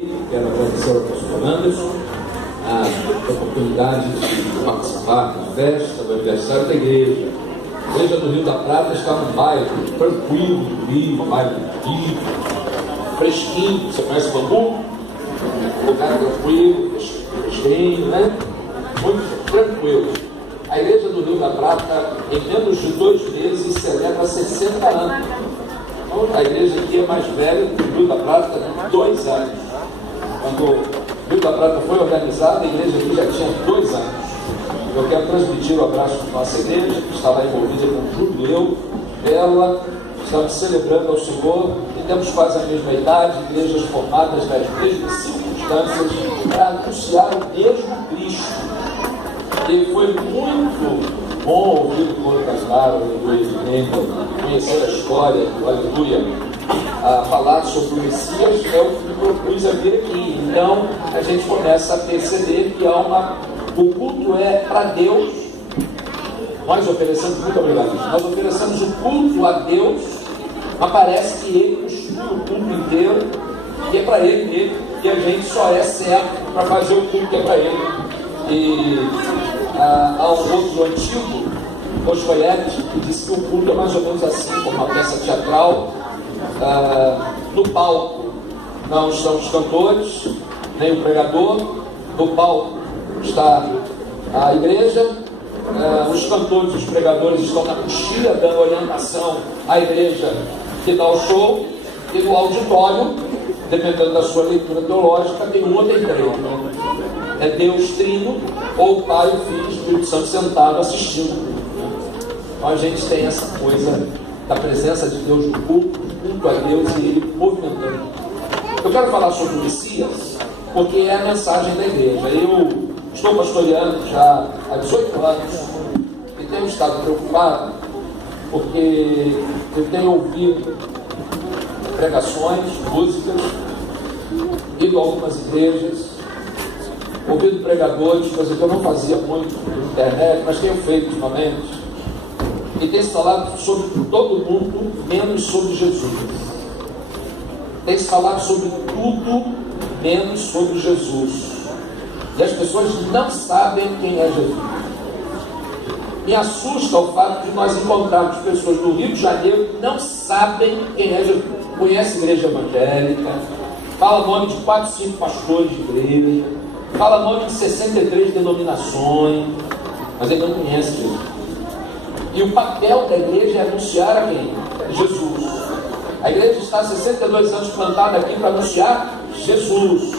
Quero agradecer ao pastor Anderson a oportunidade de participar da festa do aniversário da igreja. A igreja do Rio da Prata está num bairro tranquilo do Rio, um bairro bonito, fresquinho. Você conhece o Bambu? Um lugar tranquilo, fresquinho, né? Muito tranquilo. A igreja do Rio da Prata, em menos de 2 meses, celebra 60 anos. Então, a igreja aqui é mais velha do Rio da Prata, 2 anos. Quando o Rio da Prata foi organizada, a igreja aqui já tinha 2 anos. Eu quero transmitir o abraço da nossa igreja, que está lá envolvida com o Júlio, ela, estamos celebrando ao Senhor, e temos quase a mesma idade, igrejas formadas nas mesmas circunstâncias, para anunciar o mesmo Cristo. E foi muito bom ouvir o Paulo Casaro, do Evidente, conhecer a história do Aleluia, a falar sobre o Messias, é o que me propus a vir aqui. Então, a gente começa a perceber que o culto é para Deus. Nós oferecemos, muito obrigado, nós oferecemos o culto a Deus, mas parece que Ele construiu o culto inteiro, que é para Ele mesmo, e a gente só é certo para fazer o culto que é para Ele. E há um outro antigo, Dostoiévski, que disse que o culto é mais ou menos assim, como uma peça teatral. No palco não estão os cantores, nem o pregador. No palco está a igreja, os cantores e os pregadores estão na coxia, dando orientação à igreja que dá o show. E no auditório, dependendo da sua leitura teológica, tem um ou tem 3. É Deus Trino, ou o Pai, o Filho e o Espírito Santo sentado assistindo. Então a gente tem essa coisa da presença de Deus no culto a Deus e Ele movimentando. Eu quero falar sobre o Messias, porque é a mensagem da igreja. Eu estou pastoreando já há 18 anos e tenho estado preocupado porque eu tenho ouvido pregações, músicas, ido a algumas igrejas, ouvido pregadores, coisa que eu não fazia muito na internet, mas tenho feito ultimamente, e tem se falado sobre todo mundo, menos sobre Jesus. Tem se falado sobre tudo, menos sobre Jesus. E as pessoas não sabem quem é Jesus. Me assusta o fato de nós encontrarmos pessoas no Rio de Janeiro que não sabem quem é Jesus. Conhece a igreja evangélica, fala nome de 4, 5 pastores de igreja, fala nome de 63 denominações, mas ele não conhece Jesus. E o papel da igreja é anunciar a quem? Jesus. A igreja está há 62 anos plantada aqui para anunciar Jesus.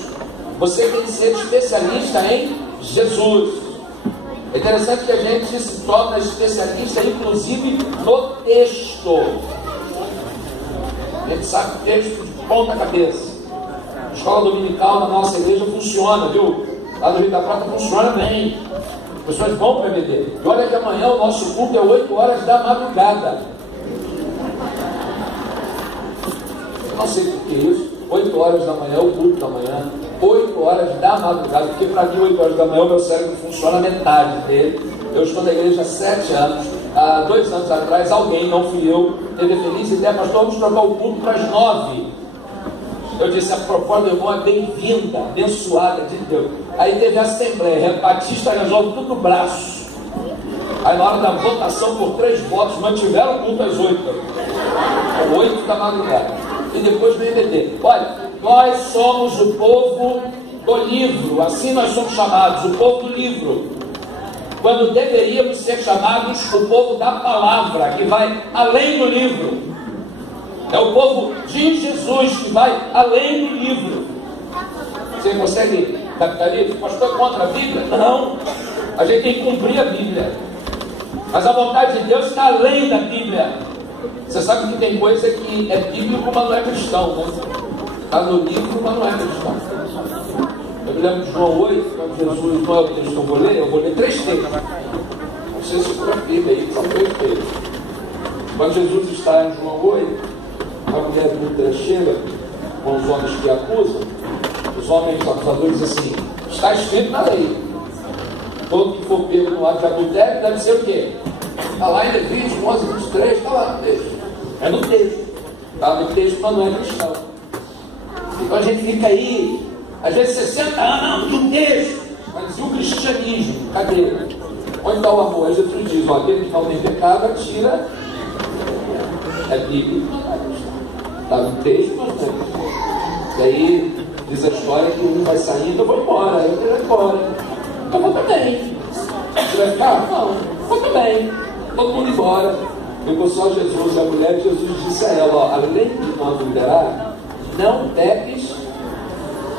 Você tem que ser especialista em Jesus. É interessante que a gente se torna especialista, inclusive, no texto. A gente sabe o texto de ponta cabeça. A escola dominical na nossa igreja funciona, viu? Lá no Rio da Prata funciona bem. As pessoas vão para beber. E olha que amanhã o nosso culto é 8 horas da madrugada. Eu não sei por que isso. 8 horas da manhã, o culto da manhã. 8 horas da madrugada. Porque para mim, 8 horas da manhã, o meu cérebro funciona a metade dele. Eu estou na igreja há 7 anos. Há 2 anos atrás, alguém, não fui eu, teve a feliz ideia, pastor, vamos trocar o culto para as 9. Eu disse, a proposta do irmão é bem-vinda, abençoada de Deus. Aí teve a assembleia, Batista resolve tudo no braço. Aí na hora da votação, por 3 votos, mantiveram o culto às 8. 8 da madrugada. E depois veio EBD. Olha, nós somos o povo do livro, assim nós somos chamados, o povo do livro. Quando deveríamos ser chamados o povo da palavra, que vai além do livro. É o povo de Jesus que vai além do livro. Você consegue captar isso? Pastor, contra a Bíblia? Não. A gente tem que cumprir a Bíblia. Mas a vontade de Deus está além da Bíblia. Você sabe que tem coisa que é bíblico, mas não é cristão, né? Está no livro, mas não é cristão. Eu me lembro de João 8, quando Jesus, não é o texto que eu vou ler 3 textos. Não sei se por a Bíblia aí, são 3 textos. Quando Jesus está em João 8, a mulher adúltera chega com os homens que acusam, os homens acusadores dizem assim, está escrito na lei, todo que for pego no ato de adultério deve ser o quê? Está lá em Levítico 11, 23, está lá no texto. É no texto. Está no texto, mas não é cristão. Então a gente fica aí Às vezes 60 anos, não, que texto. Mas e o cristianismo? Cadê? Onde está o amor? Aí Jesus diz, ó, aquele que não tem pecado, atira. É bíblico, está no texto, mas não. Daí diz a história que um vai saindo, eu vou embora, eu vou embora. Eu vou também. Você vai ficar? Não, eu vou também. Todo mundo embora. Ficou só Jesus e a mulher, e Jesus disse a ela, ó, além de não adulterar, não peques,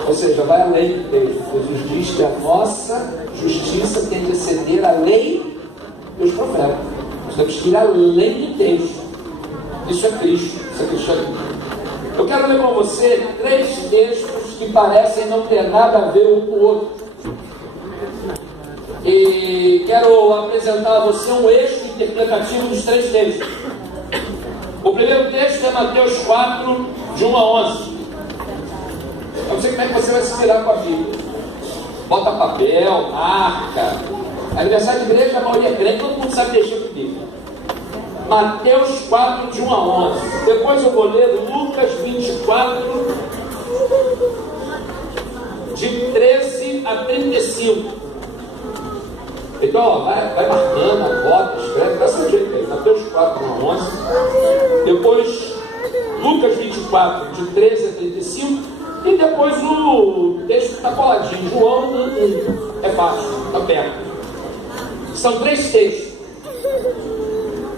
ou seja, vai além do texto. Jesus diz que a nossa justiça tem que exceder a lei dos profetas. Nós temos que ir além do texto. Isso é Cristo, isso é cristianismo. Eu quero ler com você 3 textos que parecem não ter nada a ver um com o outro. E quero apresentar a você um eixo interpretativo dos 3 textos. O primeiro texto é Mateus 4, de 1 a 11. Eu não sei como é que você vai se virar com a Bíblia. Bota papel, marca. Aniversário de igreja, a maioria é crente, todo mundo sabe mexer com a Bíblia. Mateus 4, de 1 a 11. Depois eu vou ler Lucas 24, de 13 a 35. Então, ó, vai marcando, anota, escreve, dessa jeito aí. Mateus 4, 1 a 11. Depois, Lucas 24, de 13 a 35. E depois o texto que está coladinho. João, é fácil, está perto. São 3 textos.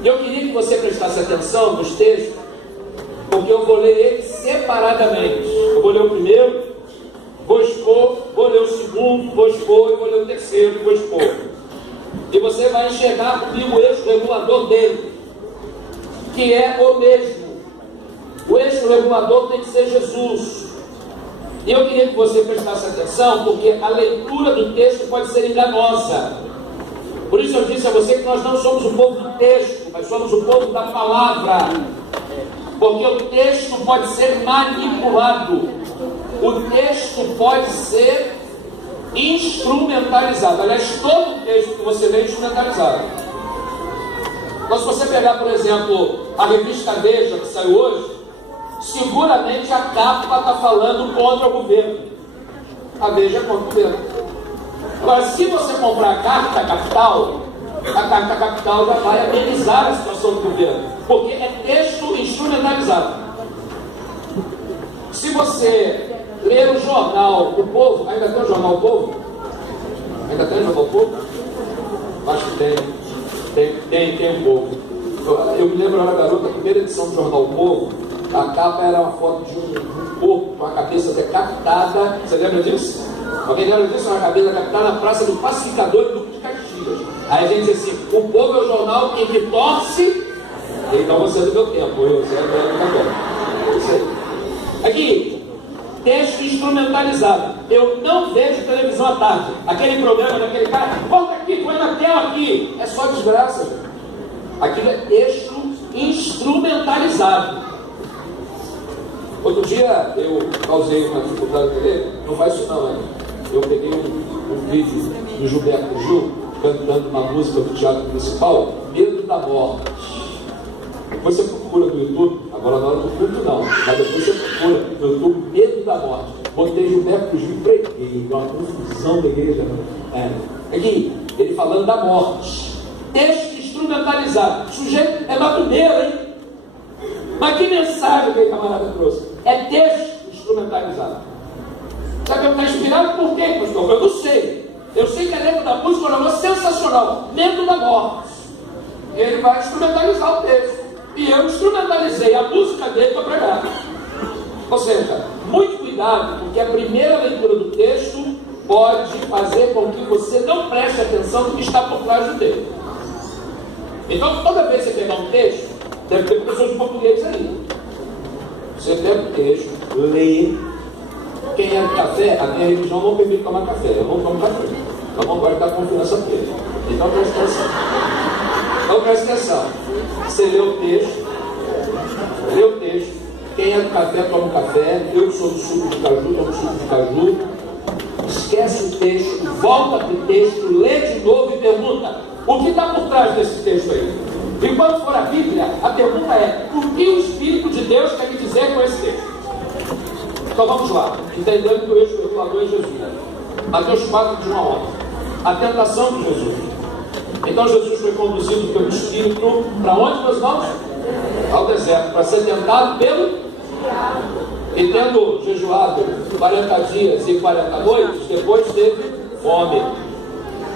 E eu queria que você prestasse atenção nos textos, porque eu vou ler eles separadamente. Eu vou ler o primeiro, vou expor, vou ler o segundo, vou expor, e vou ler o terceiro, vou expor. E você vai enxergar comigo o eixo regulador dele, que é o mesmo. O eixo regulador tem que ser Jesus. E eu queria que você prestasse atenção, porque a leitura do texto pode ser enganosa. Por isso eu disse a você que nós não somos o povo do texto, mas somos o povo da palavra. Porque o texto pode ser manipulado. O texto pode ser instrumentalizado. Aliás, todo texto que você lê é instrumentalizado. Então, se você pegar, por exemplo, a revista Veja, que saiu hoje, seguramente a capa está falando contra o governo. A Veja é contra o governo. Agora, se você comprar a Carta Capital já vai amenizar a situação do governo, porque é texto instrumentalizado. Se você ler o jornal O Povo, ainda tem o jornal O Povo? Ainda tem o jornal O Povo? Acho que tem um Povo. Eu me lembro, eu era garoto, a primeira edição do jornal O Povo, a capa era uma foto de um corpo com a cabeça decapitada. Você lembra disso? Alguém lembra disso? Uma cabeça decapitada na Praça do Pacificador e Duque de Caxias. Aí a gente diz assim, O Povo é o jornal que torce. Então você é do meu tempo, você é do meu tempo. Isso aí. Aqui, texto instrumentalizado. Eu não vejo televisão à tarde. Aquele programa daquele cara, volta aqui, põe na tela aqui. É só desgraça, gente. Aquilo é texto instrumentalizado. Outro dia eu causei uma dificuldade dele, não faz isso não, né? Eu peguei um vídeo do Gilberto Gil cantando uma música do Teatro Municipal, Medo da Morte. Depois você procura no YouTube, agora na hora do culto não, mas depois você procura no YouTube Medo da Morte. Botei Gilberto Gil e preguei, uma confusão da igreja. Aqui, ele falando da morte. Texto instrumentalizado. O sujeito é macumbeiro, hein? Mas que mensagem que o camarada trouxe? É texto instrumentalizado. Sabe que está inspirado por quê, pastor? Eu não sei. Eu sei que a letra da música é uma sensacional. Medo da morte. Ele vai instrumentalizar o texto. E eu instrumentalizei a música dele para pregar. Ou seja, muito cuidado, porque a primeira leitura do texto pode fazer com que você não preste atenção no que está por trás do texto. Então, toda vez que você pegar um texto, deve ter pessoas de português aí. Você pega o texto, lê. Quem é de café, a minha religião não permite tomar café. Eu não tomo café. Eu não gosto da confiança plena. Então presta atenção. Você lê o texto. Quem é do café, toma um café. Eu que sou do suco de caju, tomo suco de caju. Esquece o texto, volta para o texto, lê de novo e pergunta: o que está por trás desse texto aí? E quando for a Bíblia, a pergunta é: o que o Espírito de Deus quer me dizer com esse texto? Então vamos lá, entendendo que o eixo regulador é Jesus. Mateus 4, de 1 a 11. A tentação de Jesus. Então Jesus foi conduzido pelo Espírito para onde, meus irmãos? Ao deserto, para ser tentado pelo... E tendo jejuado 40 dias e 40 noites, depois teve fome.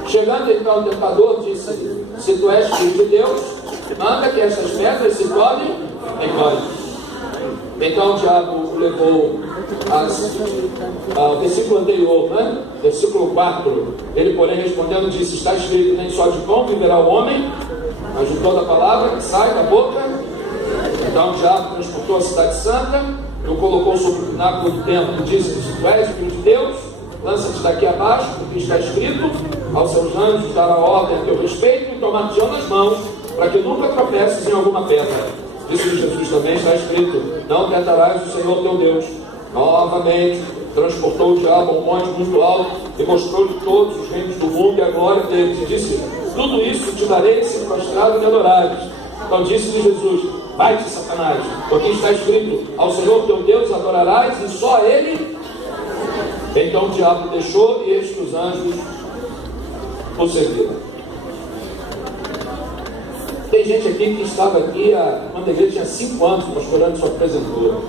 Chegando então o tentador, disse: se tu és filho de Deus, manda que essas pedras se tornem em pães. Então o diabo levou versículo anterior, né? Versículo 4, ele porém respondendo disse: está escrito, nem só de pão viverá o homem, mas de toda a palavra que sai da boca. Então o diabo transportou a cidade santa, o colocou sobre o pináculo do templo e disse: se tu és filho de Deus, lança-te daqui abaixo, porque está escrito, aos seus anjos dará ordem a teu respeito e tomar-te nas mãos, para que nunca tropeces em alguma pedra. Disse Jesus também, está escrito: não tentarás o Senhor teu Deus. Novamente transportou o diabo a um monte muito alto e mostrou-lhe todos os reinos do mundo e a glória deles, e disse: tudo isso te darei se prostrado me adorares. Então disse-lhe Jesus: vai-te, Satanás, porque está escrito, ao Senhor teu Deus adorarás e só a Ele. Então o diabo deixou e eis que os anjos o serviram. Tem gente aqui que estava aqui quando a igreja tinha 5 anos, o pastor Anderson apresentou.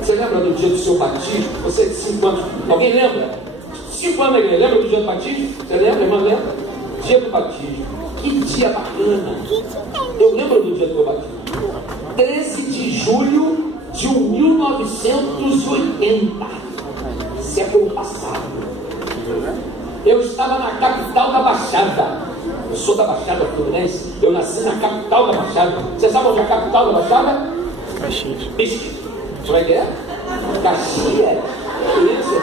Você lembra do dia do seu batismo? Você de 5 anos, alguém lembra? 5 anos na igreja, lembra do dia do batismo? Você lembra, irmã? Lembra? Dia do batismo. Que dia bacana! Eu lembro do dia do meu batismo. 13 de julho de 1980, século passado. Eu estava na capital da Baixada. Eu sou da Baixada Fluminense. Eu nasci na capital da Baixada. Você sabe onde é a capital da Baixada? Caxias. Como é que é? Caxias? Isso, é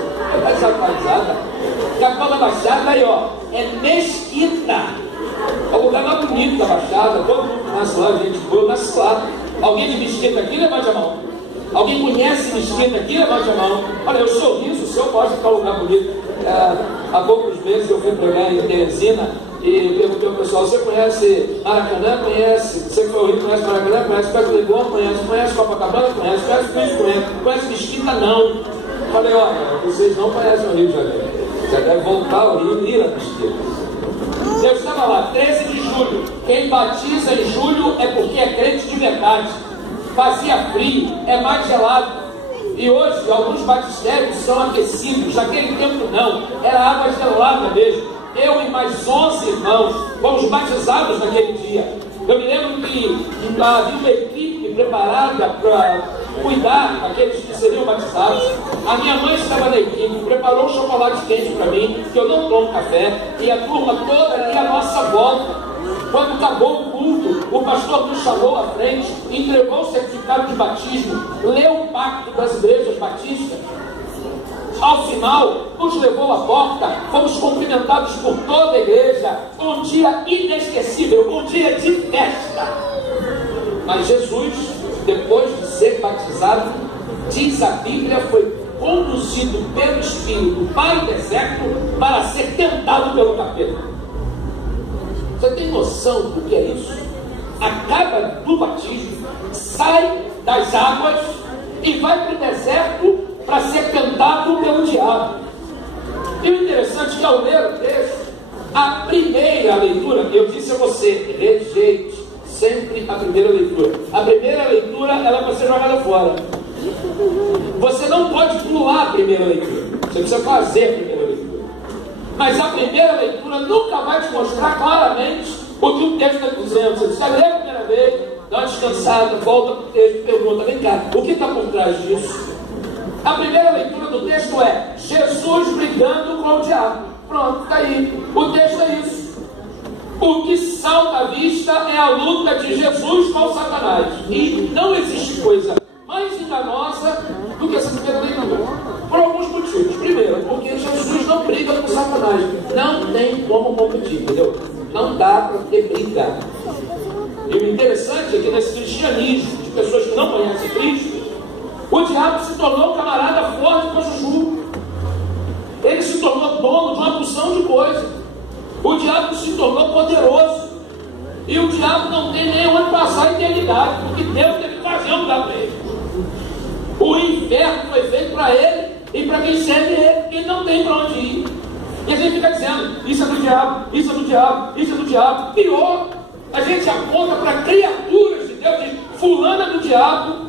desatualizada. Capital da Baixada, aí ó, é Mesquita. É o lugar mais bonito da Baixada. Todo mundo nasce lá, gente boa, nasce lá. Alguém de Mesquita aqui, levante a mão. Alguém conhece Mesquita aqui, levante a mão. Olha, eu sorriso, o senhor pode ficar um lugar bonito. Há poucos meses eu fui pregar em Teresina e perguntei ao pessoal: você conhece Maracanã? Conhece? Você que foi ao Rio, conhece Maracanã? Conhece Pedro Leblon? Conhece? Conhece Copacabana? Conhece? Conhece Cristo? Conhece? Conhece Mesquita? Não. Falei: olha, vocês não conhecem o Rio de Janeiro. Você deve voltar ao Rio e ir a Mesquita. Eu estava lá, 13 de julho. Quem batiza em julho é porque é crente de verdade. Fazia frio, é mais gelado. E hoje alguns batistérios são aquecidos. Naquele tempo não, era água gelada mesmo. Eu e mais 11 irmãos fomos batizados naquele dia. Eu me lembro que havia uma equipe preparada para cuidar daqueles que seriam batizados. A minha mãe estava na equipe, preparou um chocolate quente para mim, que eu não tomo café, e a turma toda ali à nossa volta. Quando acabou o culto, o pastor nos chamou à frente, entregou o certificado de batismo, leu o pacto das igrejas batistas. Ao final, nos levou à porta, fomos cumprimentados por toda a igreja. Um dia inesquecível, um dia de festa. Mas Jesus, depois de ser batizado, diz a Bíblia, foi conduzido pelo Espírito para o deserto para ser tentado pelo capeta. Você tem noção do que é isso? Acaba do batismo, sai das águas e vai para o deserto para ser tentado pelo diabo. E o interessante é que ao ler o texto, a primeira leitura, eu disse a você, rejeite sempre a primeira leitura. A primeira leitura, ela vai ser jogada fora. Você não pode pular a primeira leitura. Você precisa fazer a primeira leitura. Mas a primeira leitura nunca vai te mostrar claramente o que o texto está dizendo. Você precisa ler a primeira vez, dá uma descansada, volta para o texto e pergunta: vem cá, o que está por trás disso? A primeira leitura do texto é Jesus brigando com o diabo. Pronto, está aí. O texto é isso. O que salta à vista é a luta de Jesus com o Satanás. E não existe coisa mais enganosa do que essa primeira leitura. Por alguns motivos. Primeiro, porque Jesus não briga com Satanás. Não tem como competir, entendeu? Não dá para ter briga. E o interessante é que nesse cristianismo de pessoas que não conhecem Cristo, o diabo se tornou um camarada forte com Juju. Ele se tornou dono de uma porção de coisas. O diabo se tornou poderoso. E o diabo não tem nem onde passar a eternidade, porque Deus teve que fazer um lugar para ele. O inferno foi feito para ele e para quem serve ele, porque ele não tem para onde ir. E a gente fica dizendo, isso é do diabo, isso é do diabo, isso é do diabo. Pior, a gente aponta para criaturas de Deus, diz, fulano é do diabo.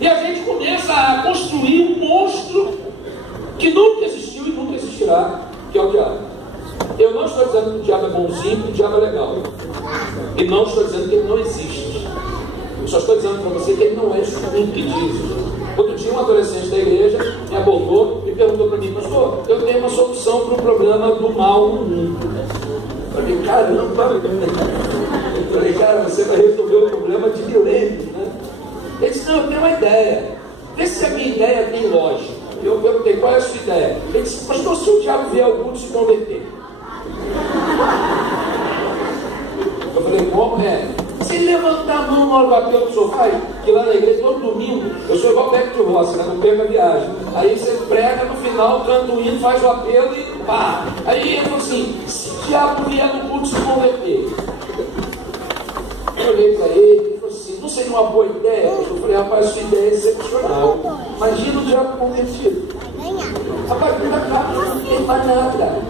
E a gente começa a construir um monstro que nunca existiu e nunca existirá, que é o diabo. Eu não estou dizendo que o diabo é bonzinho, que o diabo é legal. E não estou dizendo que ele não existe. Eu só estou dizendo para você que ele não é isso que diz. Quando tinha um adolescente da igreja, me abordou e perguntou para mim, pastor, eu tenho uma solução para o problema do mal no mundo. Eu falei, caramba! Eu falei, cara, você vai resolver o problema de milênios, né? Ele disse, não, eu tenho uma ideia. Vê se a minha ideia tem lógica. Eu perguntei, qual é a sua ideia? Ele disse, pastor, se o diabo vier ao culto se converter. Eu falei, como é? Se levantar a mão na hora do apelo que o senhor faz, que lá na igreja todo domingo, eu sou igual Beck de Rossi, né? Não perca a viagem. Aí você prega no final, canta o hino, faz o apelo e pá. Aí ele falou assim, se o diabo vier no culto se converter. Eu olhei para ele e falei assim, não seria uma boa ideia? Eu falei, rapaz, sua ideia é excepcional. Imagina o diabo convertido. Rapaz, não tem mais nada.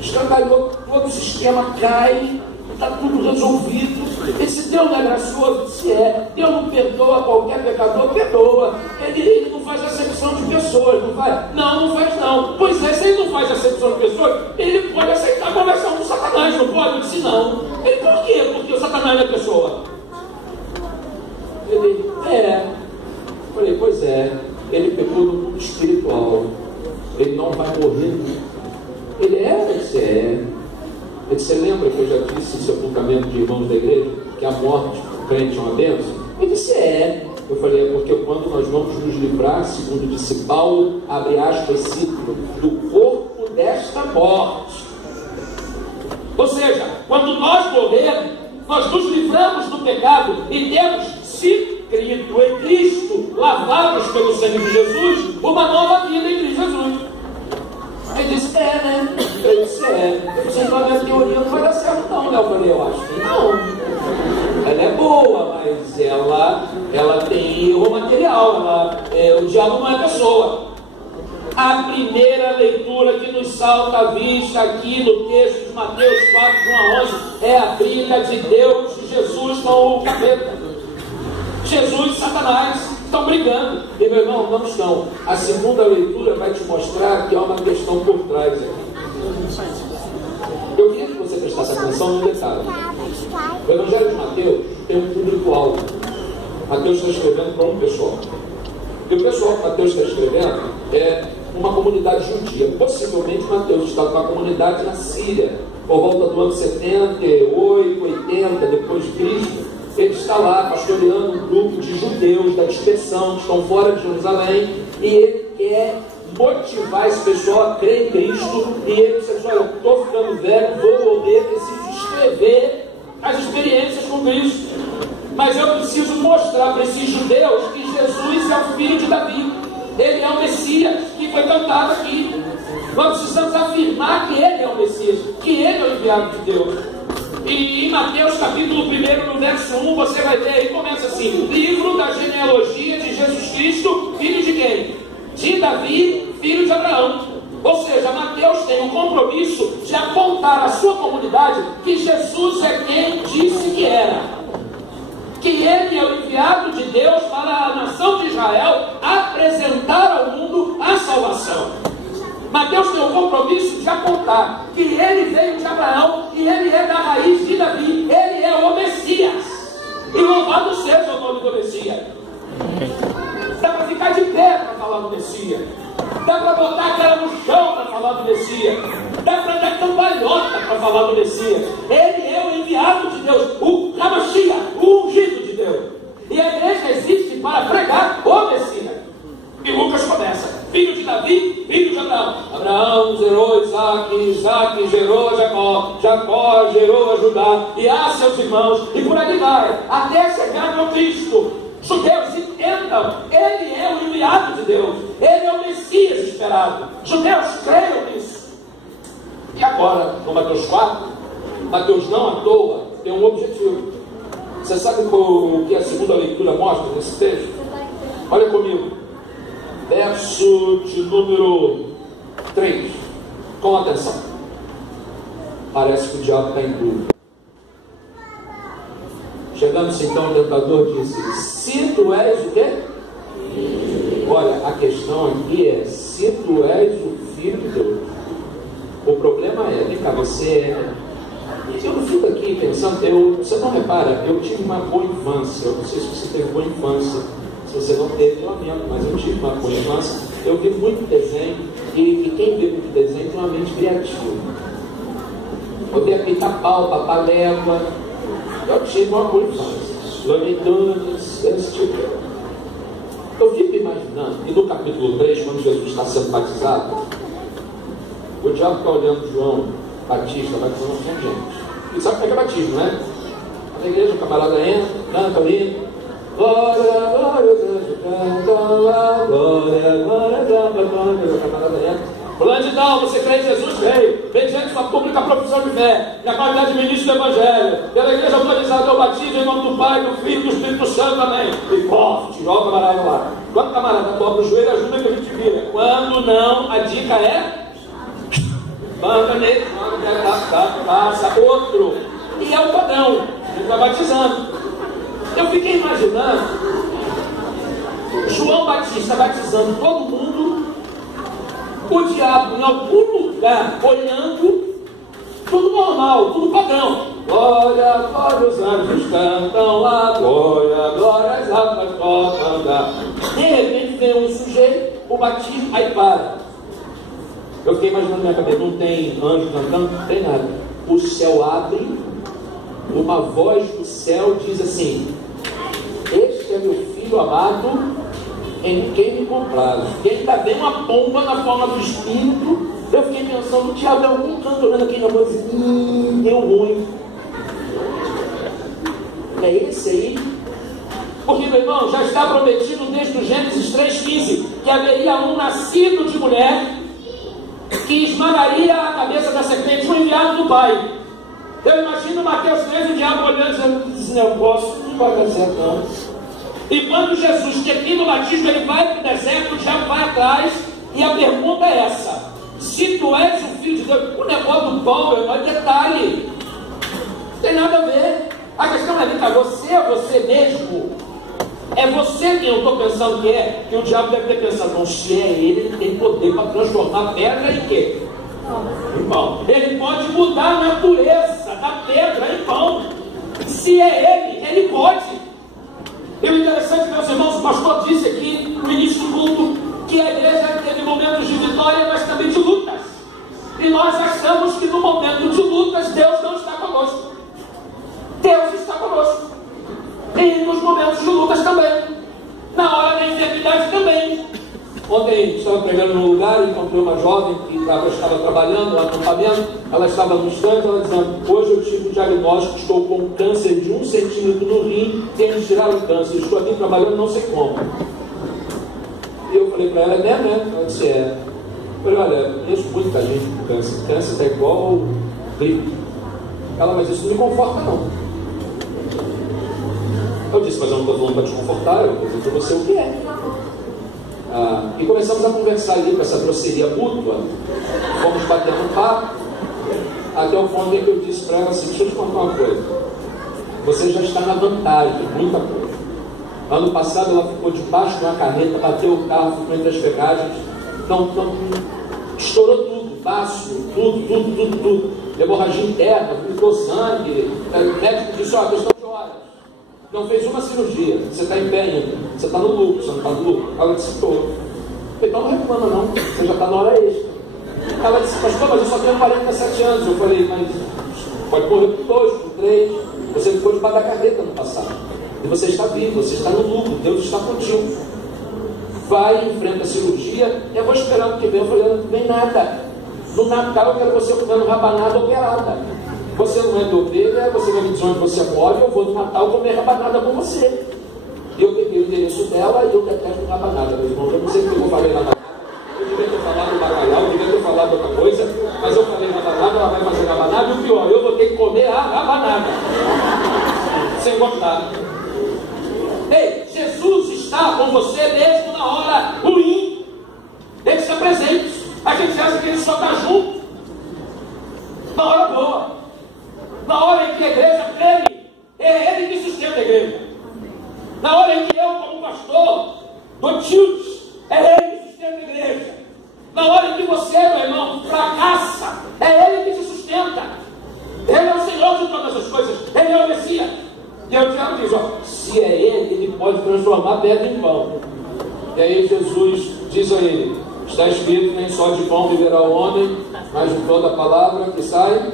Escangalhou, todo o sistema cai, está tudo resolvido. Esse Deus não é gracioso? Se é. Deus não perdoa qualquer pecador, perdoa. Ele não faz acepção de pessoas, não faz? Não faz não. Pois é, se ele não faz acepção de pessoas, ele pode aceitar a conversão do Satanás, não pode? Eu disse não. Ele por quê? Porque o Satanás é pessoa. Ele, falei, pois é, ele pegou no mundo espiritual. Ele não vai morrer nunca. Ele você lembra que eu já disse em sepultamento de irmãos da igreja que a morte do crente é uma bênção? Ele disse, Eu falei, é porque quando nós vamos nos livrar, segundo disse Paulo, abre aspas, do corpo desta morte. Ou seja, quando nós morrermos, nós nos livramos do pecado e temos sido crido em Cristo, lavados pelo sangue de Jesus, uma nova vida em Cristo Jesus. Ele disse, né? Eu disse, Você não vai ver a teoria, não vai dar certo não, né? Eu falei, eu acho que não. Ela é boa, mas ela tem erro material. O diabo não é pessoa. A primeira leitura que nos salta à vista aqui no texto de Mateus 4, de 1 a 11, é a briga de Deus e Jesus com o capeta. Jesus e Satanás estão brigando. E meu irmão, não estão. A segunda leitura vai te mostrar que há uma questão por trás aqui. Eu queria que você prestasse atenção no detalhe. O Evangelho de Mateus tem um público-alvo. Mateus está escrevendo para um pessoal. E o pessoal que Mateus está escrevendo é uma comunidade judia. Possivelmente Mateus estava com a comunidade na Síria, por volta do ano 78, 80, depois de Cristo. Ele está lá pastoreando um grupo de judeus da dispersão, que estão fora de Jerusalém, e ele quer motivar esse pessoal a crer em Cristo. E ele disse assim, olha, eu estou ficando velho, vou morrer, preciso escrever as experiências com Cristo, mas eu preciso mostrar para esses judeus que Jesus é o filho de Davi, ele é o Messias que foi cantado aqui. Nós precisamos afirmar que ele é o Messias, que ele é o enviado de Deus. E em Mateus capítulo 1, no verso 1, você vai ver aí, começa assim: livro da genealogia de Jesus Cristo, filho de quem? De Davi, filho de Abraão. Ou seja, Mateus tem um compromisso de apontar à sua comunidade que Jesus é quem disse que era, que ele é o enviado de Deus para a nação de Israel apresentar ao mundo a salvação. Mateus tem o compromisso de apontar que ele veio de Abraão e ele é da raiz de Davi, ele é o Messias. E louvado seja o nome do Messias. Dá para ficar de pé para falar do Messias, dá para botar a cara no chão para falar do Messias, dá para dar cambalhota para falar do Messias. Ele é o enviado de Deus, o Hamashiach, o ungido de Deus. E a igreja existe para pregar o Messias. E Lucas começa: filho de Davi, filho de Abraão. Abraão gerou Isaac, Isaac gerou Jacó, Jacó gerou a Judá e a seus irmãos, e por aí vai, até chegar no Cristo. Judeus entendam, ele é o enviado de Deus, ele é o Messias esperado. Judeus creiam nisso. E agora, no Mateus 4, Mateus não à toa tem um objetivo. Você sabe o que a segunda leitura mostra nesse texto? Olha comigo. verso de número 3. Com atenção. Parece que o diabo está em dúvida. Chegando-se então, o tentador disse: se tu és o quê? Olha, a questão aqui é: se tu és o Filho de Deus. O problema é, vem cá, você... Eu não fico aqui pensando, você não repara, eu tive uma boa infância. Eu não sei se você teve boa infância. Se você não teve, eu lamento, mas eu tive uma boa infância. Eu vi muito desenho, e quem vê muito desenho tem uma mente criativa. Eu vi a Pica-Pau, Papalégua. Eu tive uma boa infância. Looney Tunes, esse tipo. Eu fico imaginando, e no capítulo 3, quando Jesus está sendo batizado, o diabo está olhando João Batista, batizando um monte de gente. E sabe como é que é batismo, né? Na igreja, o camarada entra, canta ali. Glória, glória, os anjos cantam lá. Glória, glória, glória, o camarada entra. Fulano de tal, você crê em Jesus? Creio. Mediante sua pública profissão de fé, na qualidade de ministro do Evangelho, pela igreja autorizada ao batismo em nome do Pai, do Filho e do Espírito Santo, amém. E pô, tirou o camarada lá. Quando o camarada dobra o joelho, ajuda que a gente vira. Quando não, a dica é: manda nele, passa outro. E é o padrão, ele está batizando. Eu fiquei imaginando João Batista batizando todo mundo, o diabo em algum lugar olhando, tudo normal, tudo padrão. Glória, glória, os anjos cantam lá, glória, glória, as almas tocam lá. De repente vem um sujeito, o batismo, aí para. Eu fiquei imaginando na minha cabeça, não tem anjo cantando, não tem nada. O céu abre, uma voz do céu diz assim: este é meu filho amado, em quem me comprazo. E ainda vem uma pomba na forma do Espírito. Eu fiquei pensando, o diabo é algum canto olhando aqui na voz, deu ruim. É esse aí? Porque, meu irmão, já está prometido desde o Gênesis 3,15 que haveria um nascido de mulher que esmagaria a cabeça da serpente, um enviado do Pai. Eu imagino Mateus 3, o diabo olhando e dizendo: não posso, não vai dar certo não. E quando Jesus termina o batismo, ele vai para o deserto, o diabo vai atrás, e a pergunta é essa: se tu és o Filho de Deus. O negócio do pão, meu irmão, é detalhe, não tem nada a ver. A questão é: você é você mesmo. É você quem eu estou pensando que é, que o diabo deve ter pensado: não, se é ele tem poder para transformar pedra em quê? Em pão. Ele pode mudar a natureza da pedra em pão. Se é ele pode. E o interessante, meus irmãos, o pastor disse aqui no início do culto que a igreja teve momentos de vitória, mas também de lutas. E nós achamos que no momento de lutas Deus não está conosco. Deus está conosco. E nos momentos de lutas também. Na hora da enfermidade também. Ontem estava pregando num lugar e encontrei uma jovem que estava trabalhando no acampamento. Ela estava no instante, ela dizendo: hoje eu tive um diagnóstico, estou com câncer de 1 centímetro no rim, tenho que tirar o câncer, estou aqui trabalhando, não sei como. E eu falei para ela: é mesmo, né? Ela disse: é. Eu falei: olha, conheço muita gente com câncer. Câncer está igual gripe. Ela: mas isso não me conforta não. Eu disse: mas eu não estou falando para te confortar, eu vou dizer para você o que é. E começamos a conversar ali com essa grosseria mútua. Fomos batendo um papo, até o ponto em que eu disse para ela assim: deixa eu te contar uma coisa, você já está na vantagem, muita coisa. Ano passado ela ficou debaixo de uma carreta, bateu o carro, ficou entre as ferragens, estourou tudo, baço, tudo, hemorragia interna, ficou sangue. O médico disse: ó, questão de horas. Não fez uma cirurgia, você está em pé ainda, você está no lucro, você não está no lucro? Ela disse: estou. Então não reclama não, você já está na hora extra. Ela disse: pastor, mas eu só tenho 47 anos. Eu falei: mas pode correr por 2, por 3, você ficou debaixo da carreta no passado. E você está vivo, você está no lucro, Deus está contigo. Vai, enfrenta a cirurgia. Eu vou esperando que vem. Eu falei: não vem nada. No Natal eu quero você comendo rabanada operada. Você não é de ovelha, você vai me dizer onde você mora, eu vou no Natal comer rabanada com você. Eu peguei o endereço dela e eu detesto rabanada, meu irmão. Eu não sei porque eu falei rabanada. Eu devia ter falado bacalhau, eu devia ter falado outra coisa, mas eu falei rabanada, ela vai fazer rabanada, e o pior, eu vou ter que comer a rabanada. Sem gostar. Ei, Jesus está com você mesmo na hora ruim. gente só está junto na hora boa, na hora em que a igreja treme, é Ele que sustenta a igreja. Na hora em que eu, como pastor, dou tilt, é Ele que sustenta a igreja. Na hora em que você, meu irmão, fracassa, é Ele que te sustenta. Ele é o Senhor de todas as coisas, Ele é o Messias. E o diabo diz, ó, se é Ele pode transformar pedra em pão. E aí Jesus diz a ele, está escrito, nem só de pão viverá o homem, mas de toda a palavra que sai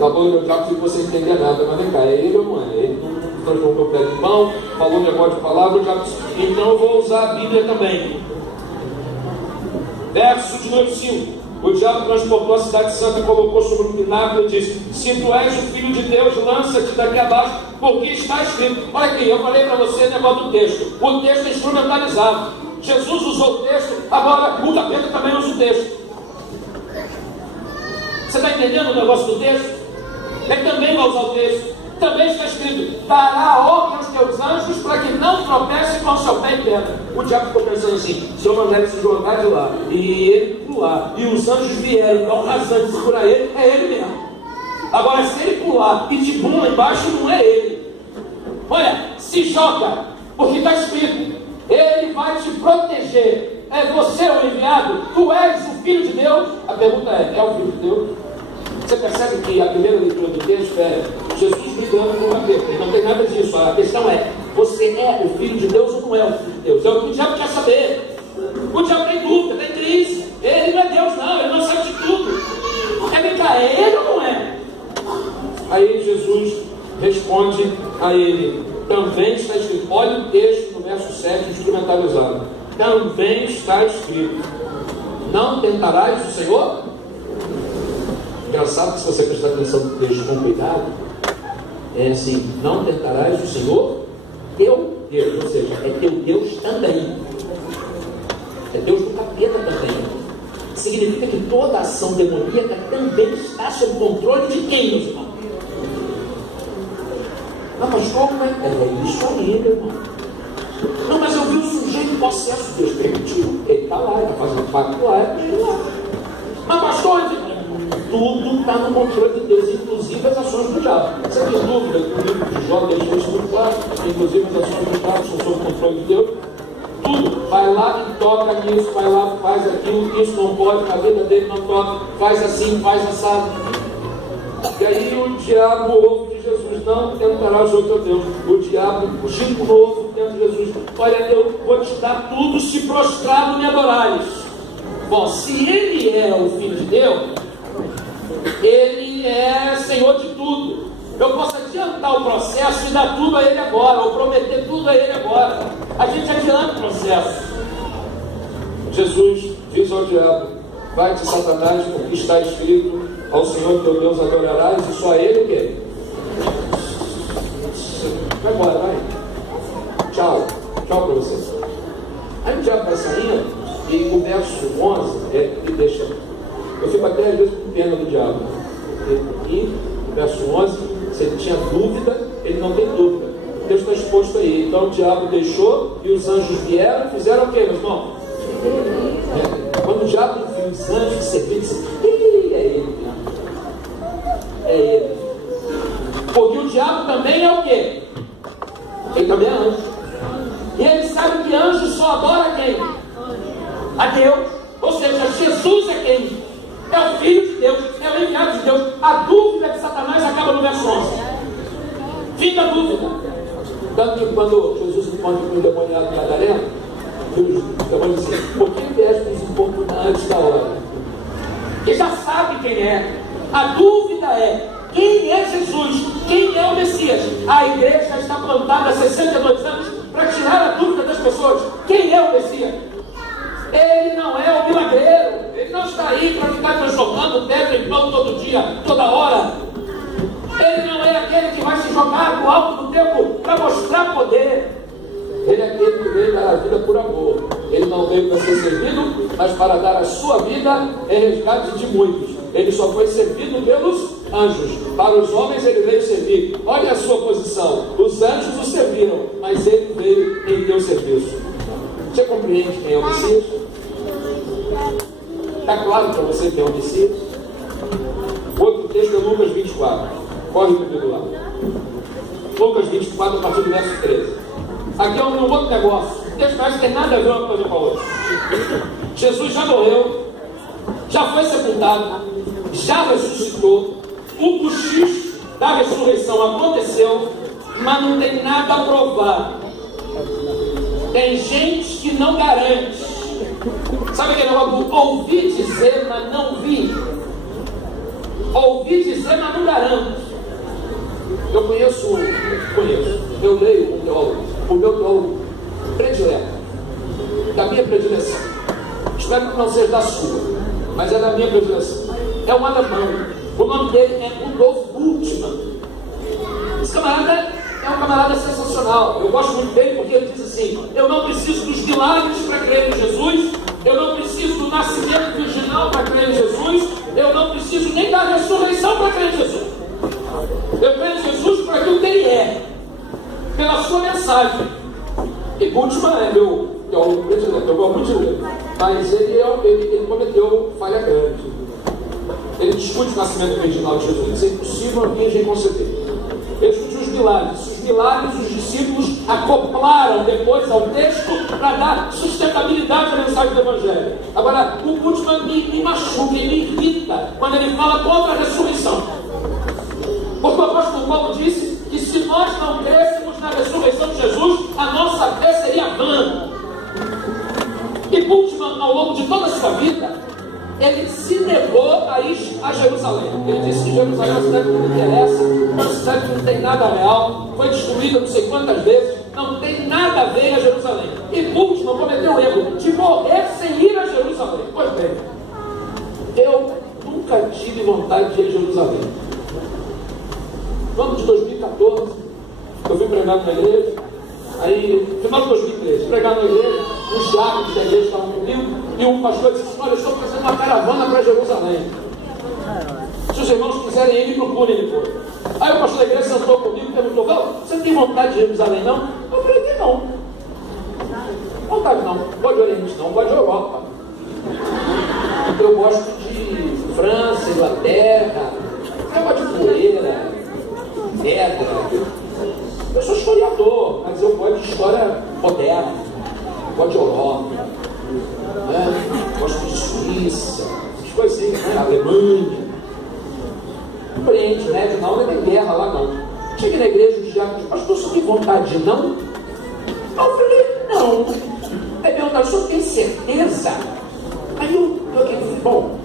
da boca do diabo, se você entender nada. Mas vem cá, é ele ou não é? Ele não transformou pedra em pão, falou um negócio de palavra, o diabo disse, então eu vou usar a Bíblia também. Verso de número 5. O diabo transportou a cidade santa e colocou sobre o pináculo e disse, se tu és o filho de Deus, lança-te daqui abaixo, porque está escrito. Olha aqui, eu falei para você o negócio do texto. O texto é instrumentalizado. Jesus usou o texto, agora o capeta também usa o texto. Você está entendendo o negócio do texto? Ele também vai usar o texto. Também está escrito, dará ordem aos teus anjos para que não tropece com o seu pé em pedra. O diabo ficou pensando assim, se eu mandar ele se jogar de lá, e ele pular, e os anjos vierem ao rasante segurar ele, é ele mesmo. Agora, se ele pular e de bum lá embaixo, não é ele. Olha, se joga, porque está escrito, ele vai te proteger. É você o enviado? Tu és o Filho de Deus? A pergunta é o Filho de Deus? Você percebe que a primeira leitura do texto é Jesus brigando com o capeta. Não tem nada disso. A questão é, você é o Filho de Deus ou não é o Filho de Deus? É o que o diabo quer saber. O diabo tem dúvida, tem crise. Ele não é Deus não, ele não sabe de tudo. Vem cá, é ele ou não é? Aí Jesus responde a ele, também está escrito, olha o texto no verso 7 instrumentalizado, também está escrito, não tentarás o Senhor? Engraçado que se você prestar atenção no texto com cuidado, é assim, não tentarás o Senhor, teu Deus, ou seja, é teu Deus também, é Deus do capeta também. Significa que toda ação demoníaca também está sob controle de quem, meus irmãos? Não, pastor, é isso aí, meu irmão. Não, mas eu vi o sujeito possesso, Deus permitiu. Ele está lá, ele está fazendo pacto lá, ele lá. Mas pastor, tudo está no controle de Deus, inclusive as ações do diabo. Você tem dúvida que o livro de Jó deixa isso muito claro, inclusive as ações do diabo são sob o controle de Deus. Tudo, vai lá e toca nisso, vai lá, faz aquilo, isso não pode, a vida dele não toca, faz assim, faz assado. E aí o diabo ouve de Jesus, não tentará o teu Deus. O diabo, de novo, dentro de Jesus, olha, eu vou te dar tudo se prostrado me adorares. Bom, se ele é o Filho de Deus, ele é Senhor de tudo. Eu posso adiantar o processo e dar tudo a ele agora, ou prometer tudo a ele agora. A gente adianta o processo. Jesus diz ao diabo, vai-te Satanás, porque está escrito, ao Senhor teu Deus adorarás, e só a ele o quê? Vai embora, vai. Tchau. Tchau para você. Aí o diabo vai saindo, e o verso 11 me deixa. Eu fico até às vezes com pena do diabo. E o verso 11, se ele tinha dúvida, ele não tem dúvida. Deus está exposto aí. Então o diabo deixou e os anjos vieram e fizeram o quê, meu irmão? Quando o diabo viu os anjos servindo, disse, é ele mesmo. É ele. Porque o diabo também é o quê? Ele também é anjo. E ele sabe que anjo só adora quem? A Deus. Ou seja, Jesus é quem? É o Filho de Deus, é o enviado de Deus. A dúvida de Satanás acaba no verso 11. Fica a dúvida. Tanto que quando Jesus responde para o endemoniado Gadareno, o demônio diz assim, por que vieste nos importunar antes da hora? Que já sabe quem é. A dúvida é, quem é Jesus? Quem é o Messias? A igreja está plantada há 62 anos para tirar a dúvida das pessoas. Quem é o Messias? Ele não é o milagreiro. Ele não está aí para ficar transformando pedra em pão todo dia, toda hora. Ele não é aquele que vai se jogar do alto do tempo para mostrar poder. Ele é aquele que veio dar a vida por amor. Ele não veio para ser servido, mas para dar a sua vida em resgate de muitos. Ele só foi servido pelos anjos. Para os homens ele veio servir. Olha a sua posição. Os anjos o serviram, mas ele veio em teu serviço. Você compreende quem é o Messias? Está claro para você que é o Messias? Outro texto é Lucas 24. Corre comigo lá. Lucas 24, a partir do verso 13. Aqui é um outro negócio. O texto parece que tem nada a ver uma coisa com a outra. Jesus já morreu, já foi sepultado, já ressuscitou. O cochicho da ressurreição aconteceu, mas não tem nada a provar. Tem gente que não garante. Sabe aquele negócio? Ouvi dizer, mas não vi. Ouvi dizer, mas não garanto. Eu conheço, eu leio um teólogo, o meu teólogo predileto, da minha predileção. Espero que não seja da sua, mas é da minha predileção. É um alemão. O nome dele é Rudolf Bultmann. Esse camarada é um camarada sensacional. Eu gosto muito dele porque ele diz assim: eu não preciso dos milagres para crer em Jesus, eu não preciso do nascimento virginal para crer em Jesus, eu não preciso nem da ressurreição para crer em Jesus. Eu creio em Jesus por aquilo que ele é, pela sua mensagem. E Bultmann é meu teólogo predileto, eu gosto muito de ler, mas ele cometeu falha grande. Ele discute o nascimento virginal de Jesus. Isso é impossível a virgem conceber. Ele discute os milagres. Os milagres, os discípulos acoplaram depois ao texto para dar sustentabilidade à mensagem do Evangelho. Agora, o Bultmann me machuca, me irrita quando ele fala contra a ressurreição. Porque o apóstolo Paulo disse que se nós não crêssemos na ressurreição de Jesus, a nossa fé seria vã. E Bultmann, ao longo de toda a sua vida, ele se negou a ir a Jerusalém. Ele disse que Jerusalém é uma cidade que não interessa, uma cidade que não tem nada real, foi destruída não sei quantas vezes, não tem nada a ver a Jerusalém. E Bultmann cometeu o erro de morrer sem ir a Jerusalém. Pois bem, eu nunca tive vontade de ir a Jerusalém. No ano de 2014, eu fui pregar na igreja, aí, final de 2013, pregar na igreja, os diáconos da igreja estavam comigo, e um pastor disse assim: olha, eu estou fazendo uma caravana para Jerusalém. Se os irmãos quiserem ir, me procurem depois. Aí o pastor da igreja sentou comigo e perguntou: você não tem vontade de Jerusalém, não? Eu falei que não. Vontade não. Pode de Oriente não, pode de Europa. Eu gosto de França, Inglaterra, negócio de poeira, pedra. Eu sou historiador, mas eu gosto de história moderna, gosto de Europa, né? Gosto de Suíça, as coisas assim, né? Alemanha. No Oriente Médio não tem guerra lá não. Cheguei na igreja, os diáconos: pastor, você tem vontade de não? Eu falei: não. Aí perguntaram: o senhor tem certeza? Aí eu falei: bom,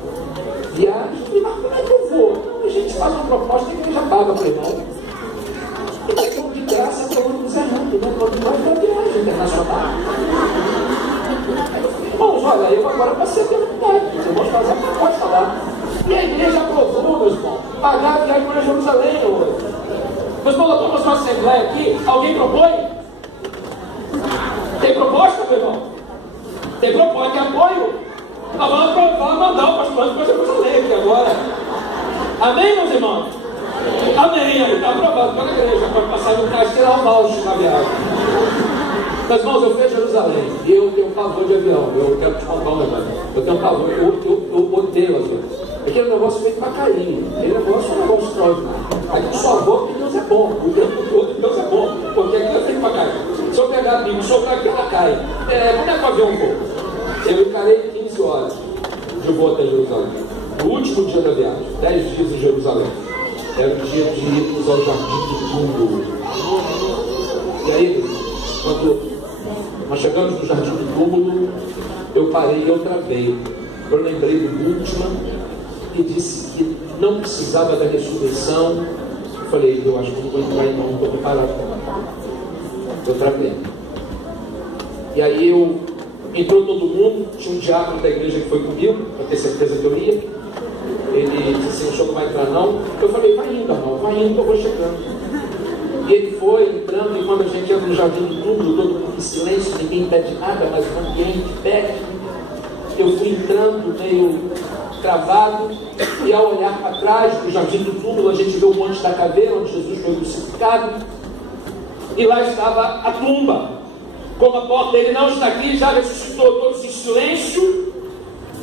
viagem. Eu falei: mas como é que eu vou? A gente faz uma proposta e a igreja paga para o irmão. E daqui de graça para o ônibus é muito, né? Quando vai para a viagem internacional. Irmãos, olha, eu agora passei a ter vontade. Os irmãos fazem a proposta lá. E a igreja aprovou, meus irmãos, pagar a viagem para Jerusalém hoje. Meus irmãos, nós temos uma assembleia aqui. Alguém propõe? Tem proposta, meu irmão? Tem proposta, tem apoio? Nós vamos aprovar, mandar o pastor para Jerusalém aqui agora. Amém, meus irmãos? Amém, aí está aprovado pela igreja, pode passar no caixa e tirar o balde na viagem. Mas irmãos, eu fui a Jerusalém e eu tenho pavor de avião. Eu quero te contar um negócio. Eu tenho pavor, eu odeio avião. Aquele negócio feito para cair. Aquele negócio é um negócio extraordinário. Aqui só vou porque Deus é bom. O tempo todo Deus é bom. Porque aquilo é feito para cair. Se eu pegar a Bíblia e soprar aqui, ela cai. Como é que o avião voa? Eu encarei 15 horas de voo até Jerusalém. No último dia da viagem, 10 dias em Jerusalém. Era o dia de irmos ao Jardim do Túmulo. E aí, quando nós chegamos no Jardim do Túmulo, eu parei e eu travei. Eu lembrei do Bultmann, que disse que não precisava da ressurreição. Eu falei: eu acho que não vou entrar em não estou preparado. Eu travei. E aí entrou todo mundo, tinha um diácono da igreja que foi comigo, para ter certeza que eu ia. Ele disse assim: o senhor não vai entrar não? Eu falei: vai indo, irmão, vai indo que eu vou chegando. E ele foi entrando, e quando a gente entra no Jardim do Túmulo, todo mundo em silêncio, ninguém pede nada, mas o ambiente pede. Eu fui entrando meio travado, e ao olhar para trás do Jardim do Túmulo, a gente viu o Monte da Caveira, onde Jesus foi crucificado, e lá estava a tumba. Como a porta dele não está aqui, já ressuscitou, todos em silêncio.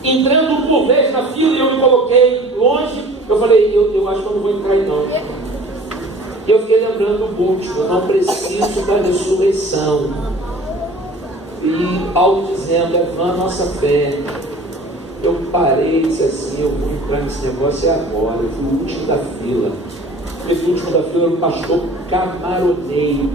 entrando por vez na fila, e eu me coloquei longe. Eu falei, eu acho que eu não vou entrar aí não. E eu fiquei lembrando o último, eu não preciso da ressurreição. E Paulo dizendo, é vã a nossa fé. Eu parei e disse assim, eu vou entrar nesse negócio agora. Eu fui o último da fila. Esse último da fila era o pastor camaroneiro.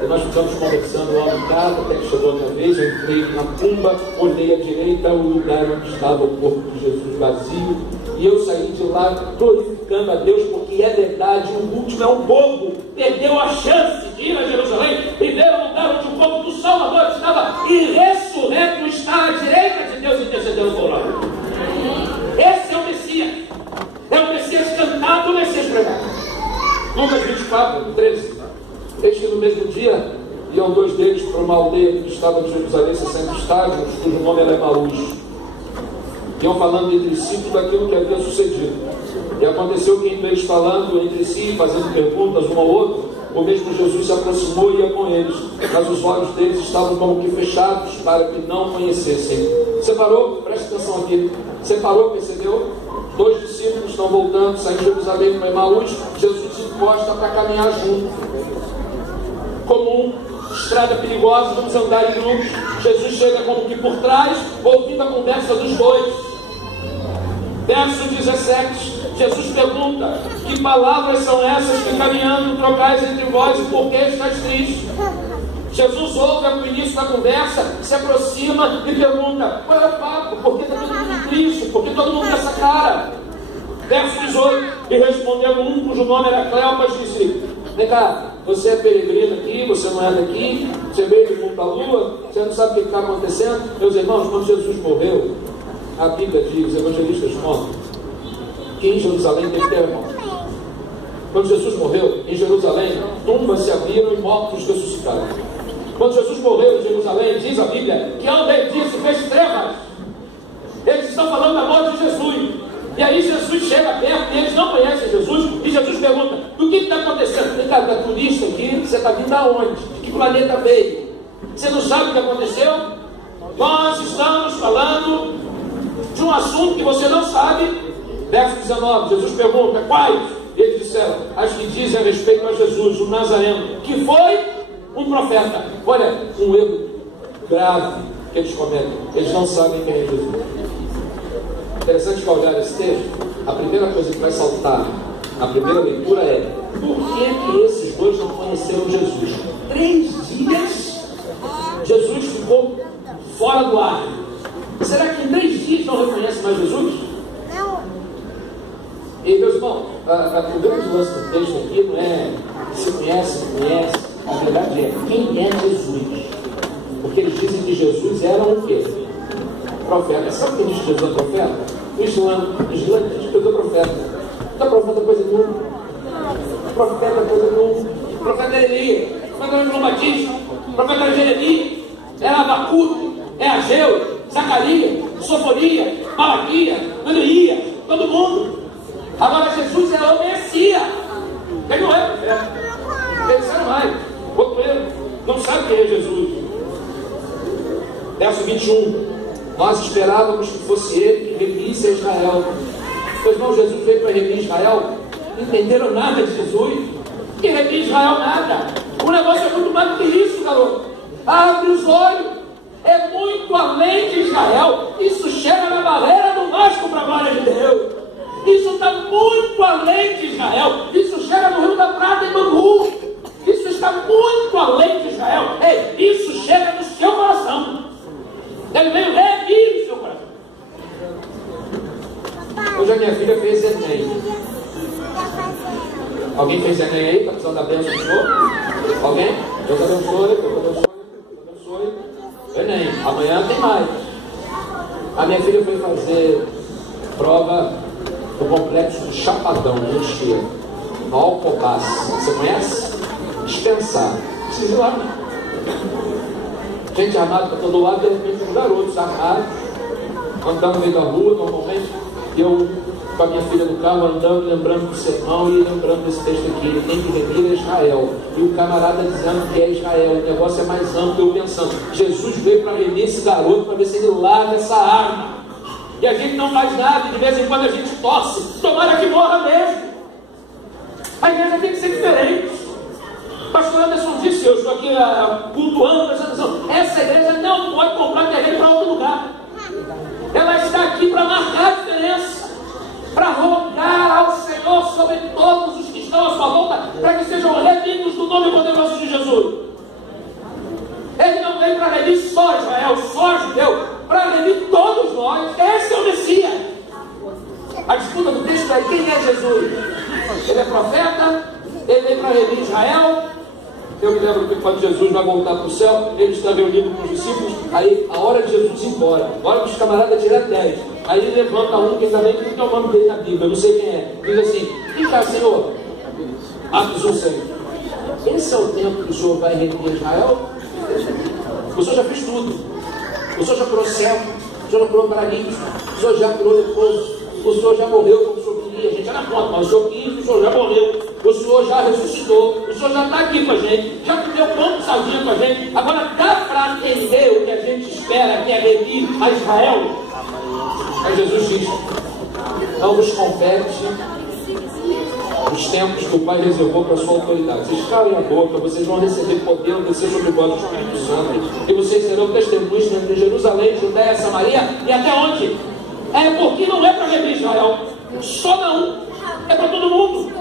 Aí nós ficamos conversando lá no carro, até que chegou a minha vez, eu entrei na tumba, olhei à direita, o lugar onde estava o corpo de Jesus vazio, e eu saí de lá glorificando a Deus, porque é verdade, o último é um bobo, perdeu a chance de ir a Jerusalém e ver o lugar onde o corpo do Salvador estava, e ressurreto está à direita de Deus, intercedendo por nós. Esse é o Messias, é o Messias cantado, o Messias pregado. Lucas 24, 13. Eis que no mesmo dia iam dois deles para uma aldeia que estava em Jerusalém, 60 estádios, cujo nome era Emaús. Iam falando entre si tudo aquilo que havia sucedido. E aconteceu que, indo eles falando entre si, fazendo perguntas um ao outro, o mesmo Jesus se aproximou e ia com eles, mas os olhos deles estavam como que fechados, para que não conhecessem. Separou, preste atenção aqui, separou, percebeu? Dois discípulos estão voltando, saindo de Jerusalém para Emaús, Jesus se encosta para caminhar junto. Comum, estrada perigosa, vamos andar em grupos. Jesus chega como que por trás, ouvindo a conversa dos dois. Verso 17, Jesus pergunta, que palavras são essas que caminhando trocais entre vós e por que estás triste? Jesus ouve o início da conversa, se aproxima e pergunta, qual é o papo? Por que está todo mundo triste? Por que todo mundo com essa cara? Verso 18, e respondendo um cujo nome era Cleopas, disse, vem cá, você é peregrino aqui, você não é daqui, você veio do mundo da lua, você não sabe o que está acontecendo? Meus irmãos, quando Jesus morreu, a Bíblia diz, os evangelistas contam, que em Jerusalém tem terremoto. Quando Jesus morreu, em Jerusalém, tumbas se abriram e mortos ressuscitaram. Quando Jesus morreu em Jerusalém, diz a Bíblia, que ao meio-dia se fez trevas. Eles estão falando da morte de Jesus. E aí Jesus chega perto e eles não conhecem Jesus. E Jesus pergunta, o que está acontecendo? Vem cá, está turista aqui, você está vindo aonde? De que planeta veio? Você não sabe o que aconteceu? Nós estamos falando de um assunto que você não sabe. Verso 19, Jesus pergunta, quais? Eles disseram, as que dizem a respeito a Jesus, o Nazareno, que foi um profeta. Olha, um erro grave que eles cometem. Eles não sabem quem é Jesus. Interessante que ao olhar esse texto, a primeira coisa que vai saltar, a primeira leitura é, por que esses dois não conheceram Jesus? 3 dias, Jesus ficou fora do ar. Será que em 3 dias não reconhece mais Jesus? Não. E meus irmãos, o grande lance do texto aqui não é se conhece, não conhece, a verdade é quem é Jesus. Porque eles dizem que Jesus era o quê? Profeta. Sabe quem diz que Jesus é profeta? O Islã diz que Jesus é profeta. Não é profeta coisa nenhuma. Profeta coisa nenhuma. Profeta era Elias, profeta era João Batista, profeta era Jeremias, era Abacuque, é Ageu, Zacarias, Sofonia, Malaquias, Neemias, todo mundo. Agora Jesus é o Messias. Ele não é profeta. Ele sabe mais. Outro erro, não sabe quem é Jesus. Verso 21. Nós esperávamos que fosse ele que remisse a Israel. Meus irmãos, Jesus veio para remir Israel. Não entenderam nada de Jesus. Que remir Israel nada. O negócio é muito mais do que isso, garoto. Abre os olhos. É muito além de Israel. Isso chega na barreira do Vasco para a glória de Deus. Isso está muito além de Israel. Isso chega no Rio da Prata e Bangu. Isso está muito além de Israel. Ei, isso chega no seu coração. Ele veio remir o seu coração. Hoje a minha filha fez Enem. Alguém fez Enem aí? Está precisando da bênção do Senhor? Alguém? Deus abençoe, Deus abençoe, Deus abençoe. Enem. Amanhã tem mais. A minha filha foi fazer prova do complexo do Chapadão, no Chile, no Alcobaça. Você conhece? Dispensar. Precisa ir lá, não. Gente armada para todo lado, de repente um garoto armado, andando no meio da rua, normalmente, eu com a minha filha no carro, andando, lembrando do sermão e lembrando desse texto aqui. Ele tem que remir a Israel. E o camarada dizendo que é Israel. O negócio é mais amplo. Eu pensando, Jesus veio para remir esse garoto, para ver se ele larga essa arma. E a gente não faz nada, de vez em quando a gente torce. Tomara que morra mesmo. A igreja tem que ser diferente. Pastor Anderson disse, eu estou aqui cultuando, prestando atenção. Essa igreja não pode comprar terreno para outro lugar. Ela está aqui para marcar a diferença, para rogar ao Senhor sobre todos os que estão à sua volta, para que sejam remidos no nome poderoso de Jesus. Ele não veio para remir só Israel, só judeu, para remir todos nós. Esse é o Messias. A disputa do texto é: quem é Jesus? Ele é profeta? Ele veio para remir Israel? Eu me lembro que quando Jesus vai voltar para o céu, ele está reunido com os discípulos. Aí a hora de Jesus ir embora, a hora que os camaradas tiram 10. Aí ele levanta um que também não tem o nome dele na Bíblia, eu não sei quem é. Diz assim: quem está, Senhor? Atos 1:6. Esse é o tempo que o Senhor vai remir Israel? O Senhor já fez tudo. O Senhor já curou cego, o Senhor já curou paralítico, o Senhor já curou leproso, o Senhor já morreu como o Senhor queria. A gente já não conta, mas o Senhor quis, o Senhor já morreu, o Senhor já ressuscitou, o Senhor já está aqui com a gente, já deu pão de sardinha com a gente. Agora dá para entender o que a gente espera, que é remir a Israel. Aí Jesus diz: não vos compete os tempos que o Pai reservou para a sua autoridade. Vocês calem a boca, vocês vão receber poder, descer sobre vós o Espírito Santo, e vocês serão testemunhas de Jerusalém, Judéia, Samaria, e até onde? É porque não é para remir Israel, só não, é para todo mundo.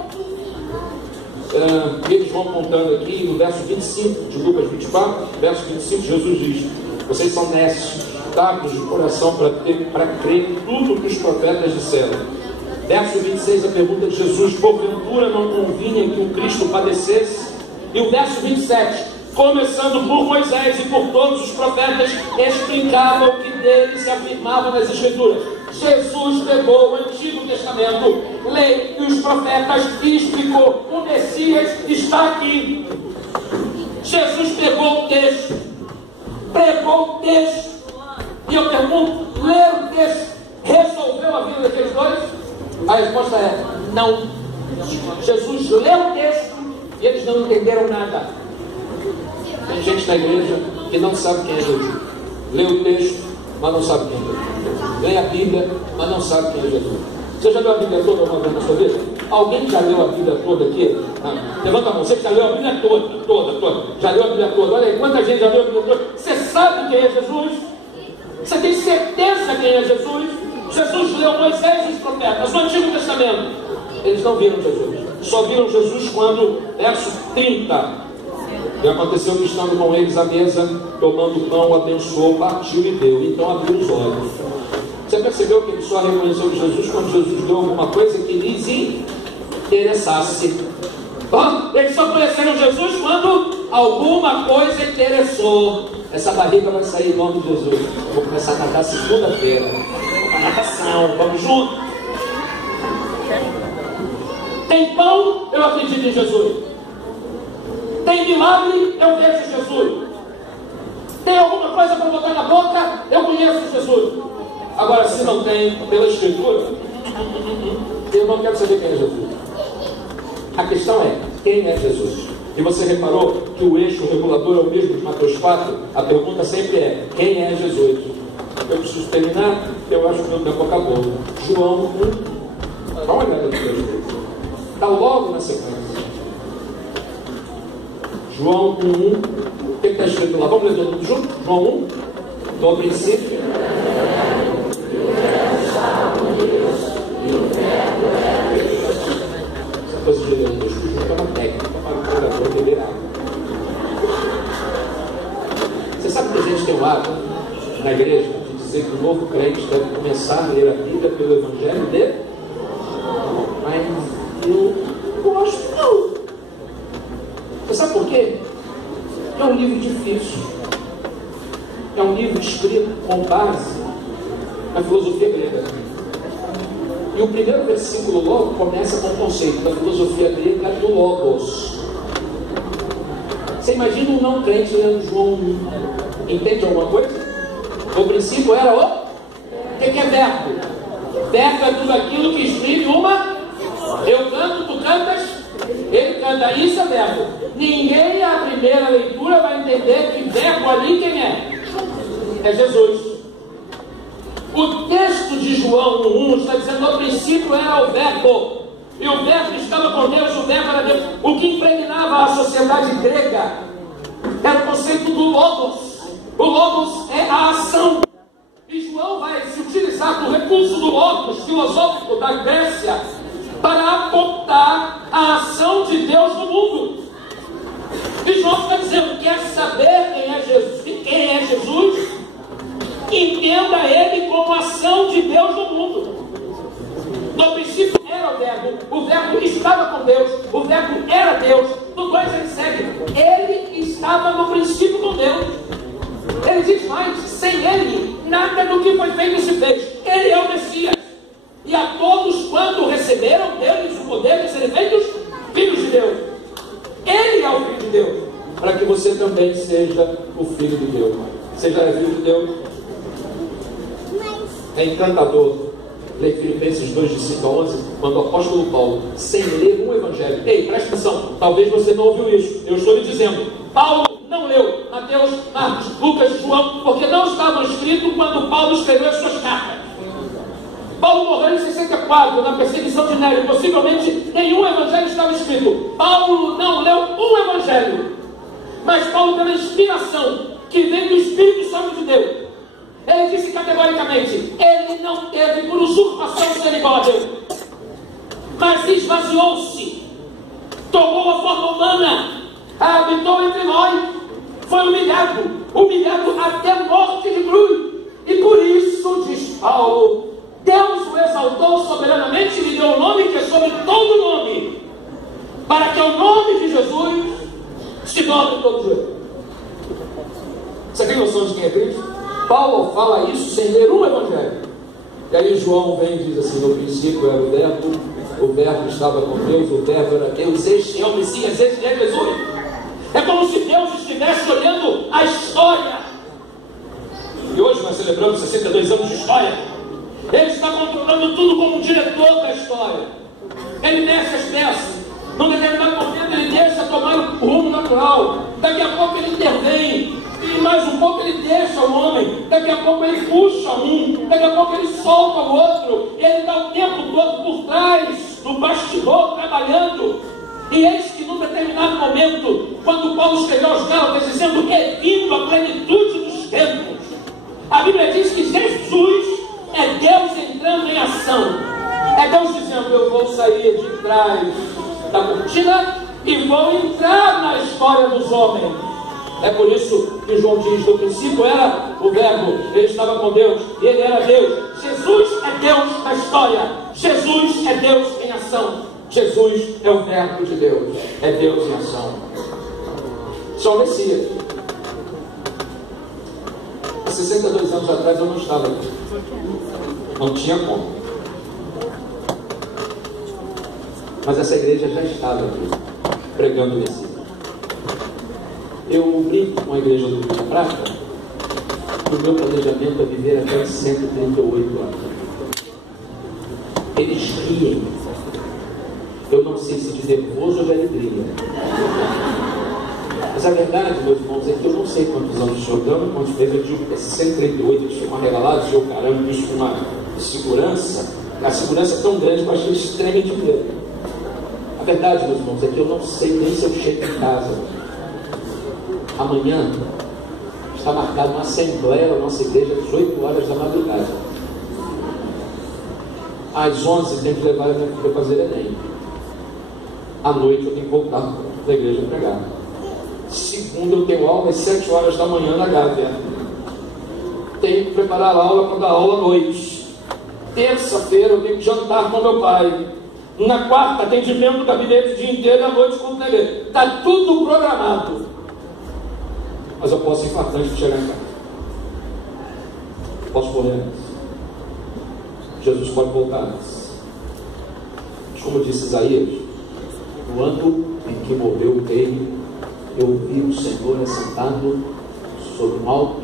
Eles vão contando aqui no verso 25 de Lucas 24, verso 25, Jesus diz: vocês são necios, dados de coração para crer em tudo que os profetas disseram. Verso 26, a pergunta de Jesus: porventura não convinha que o Cristo padecesse? E o verso 27, começando por Moisés e por todos os profetas, explicava o que dele se afirmava nas Escrituras. Jesus pegou o Antigo Testamento, lei e os profetas e explicou: o Messias está aqui. Jesus pegou o texto, pregou o texto, e eu pergunto: ler o texto resolveu a vida daqueles dois? A resposta é não. Jesus leu o texto e eles não entenderam nada. Tem gente na igreja que não sabe quem é Jesus. Lê o texto, mas não sabe quem é Jesus. Lê a Bíblia, mas não sabe quem é Jesus. Você já leu a Bíblia toda alguma vez na sua vida? Alguém já leu a Bíblia toda aqui? Levanta a mão. Você que já leu a Bíblia toda. Já leu a Bíblia toda. Olha aí, quanta gente já leu a Bíblia toda. Você sabe quem é Jesus? Você tem certeza quem é Jesus? Jesus leu Moisés e os profetas no Antigo Testamento. Eles não viram Jesus. Só viram Jesus quando, verso 30, e aconteceu que estando com eles à mesa, tomando o pão, abençoou, partiu e deu. Então abriu os olhos. Você percebeu que ele só reconheceu Jesus quando Jesus deu alguma coisa que lhes interessasse? Eles só conheceram Jesus quando alguma coisa interessou. Essa barriga vai sair em nome de Jesus. Vou começar a cantar segunda-feira. Natação, vamos junto. Tem pão, eu acredito em Jesus. Tem milagre, eu vejo Jesus. Tem alguma coisa para botar na boca, eu conheço Jesus. Agora, se não tem, pela Escritura, eu não quero saber quem é Jesus. A questão é: quem é Jesus? E você reparou que o eixo regulador é o mesmo de Mateus 4? A pergunta sempre é: quem é Jesus? Eu preciso terminar, eu acho que o meu tempo acabou. João 1, dá uma olhada no texto. Está logo na sequência. João 1, o que está escrito lá? Vamos ler todo mundo junto? João 1, no princípio. Essa coisa de ler um texto junto é uma técnica para o pregador beber água. Você sabe que a gente tem um hábito na igreja de dizer que o novo crente deve começar a ler a Bíblia pelo Evangelho dele? Mas eu gosto não. Você sabe por quê? É um livro difícil. É um livro escrito com base na filosofia grega. E o primeiro versículo logo começa com o conceito da filosofia grega do Logos. Você imagina um não crente lendo João 1. Entende alguma coisa? O princípio era o que é verbo? Verbo é tudo aquilo que exprime uma. Eu canto, tu cantas, ele canta. Isso é verbo. Ninguém, à primeira leitura, vai entender que verbo ali quem é? É Jesus. O texto de João 1 está dizendo: no princípio era o verbo, e o verbo estava com Deus, o verbo era Deus. O que impregnava a sociedade grega era o conceito do logos. O logos é a ação. E João vai se utilizar do recurso do logos filosófico da Grécia para apontar a ação de Deus no mundo. E João está dizendo: quer saber quem é Jesus? Entenda ele como ação de Deus no mundo. No princípio era o verbo estava com Deus, o verbo era Deus. No 2 ele segue: ele estava no princípio com Deus. Ele diz mais: sem ele, nada do que foi feito se fez. Ele é o Messias. E a todos quanto receberam deles o poder de serem feitos filhos de Deus. Ele é o Filho de Deus, para que você também seja o Filho de Deus. Você já é filho de Deus? É encantador ler Filipenses 2, de 5 a 11, quando o apóstolo Paulo, sem ler um evangelho, ei, presta atenção, talvez você não ouviu isso, eu estou lhe dizendo, Paulo não leu Mateus, Marcos, Lucas, João, porque não estavam escritos quando Paulo escreveu as suas cartas. Paulo morreu em 64, na perseguição de Nero, possivelmente nenhum evangelho estava escrito. Paulo não leu um evangelho, mas Paulo, pela inspiração que vem do Espírito Santo de Deus, ele disse categoricamente: ele não teve por usurpação ser igual a Deus, mas esvaziou-se, tomou a forma humana, habitou entre nós, foi humilhado até a morte de cruz. E por isso, diz Paulo, Deus o exaltou soberanamente e lhe deu o nome que é sobre todo nome, para que o nome de Jesus se dobre todo joelho. Você tem noção de quem é Cristo? Paulo fala isso sem ler um evangelho. E aí João vem e diz assim: no princípio era o verbo estava com Deus, o verbo era Deus, este é o Messias, este é Jesus. É como se Deus estivesse olhando a história. E hoje nós celebramos 62 anos de história. Ele está controlando tudo como diretor da história. Ele desce as peças. Num determinado momento ele deixa tomar o rumo natural. Daqui a pouco ele intervém. E mais um pouco ele deixa o homem. Daqui a pouco ele puxa um. Daqui a pouco ele solta o outro. Ele está o tempo todo por trás do bastidor trabalhando. E eis que num determinado momento, quando Paulo escreveu aos Gálatas dizendo: é vindo a plenitude dos tempos, a Bíblia diz que Jesus é Deus entrando em ação. É Deus dizendo: eu vou sair de trás da cortina e vou entrar na história dos homens. É por isso que João diz: no princípio era o verbo, ele estava com Deus, ele era Deus. Jesus é Deus na história, Jesus é Deus em ação, Jesus é o verbo de Deus, é Deus em ação. Só o Messias. Há 62 anos atrás eu não estava aqui, não tinha como, mas essa igreja já estava aqui pregando o Messias. Eu brinco com a igreja do Rio da Prata. O meu planejamento é viver até 138 anos. Eles riem. Eu não sei se de nervoso ou de alegria. Mas a verdade, meus irmãos, é que eu não sei quantos anos estou dando, quantos vezes eu digo que é 138, eles ficam arregalados, eu caramba, isso com uma segurança. A segurança é tão grande que eu achei extremamente medo. A verdade, meus irmãos, é que eu não sei nem se eu chego em casa. Amanhã está marcada uma assembleia na nossa igreja às 8 horas da madrugada. Às 11 tem que levar a minha filha para fazer Enem. À noite eu tenho que voltar da igreja pregar. Segunda eu tenho aula às 7 horas da manhã na Gávea. Tenho que preparar a aula para dar aula à noite. Terça-feira eu tenho que jantar com meu pai. Na quarta, atendimento do gabinete o dia inteiro e à noite com o TV. Está tudo programado. Mas eu posso infartar antes de chegar em casa. Posso morrer antes. Jesus pode voltar antes. Como disse Isaías, no ano em que morreu o rei, eu vi o Senhor assentado sobre um alto,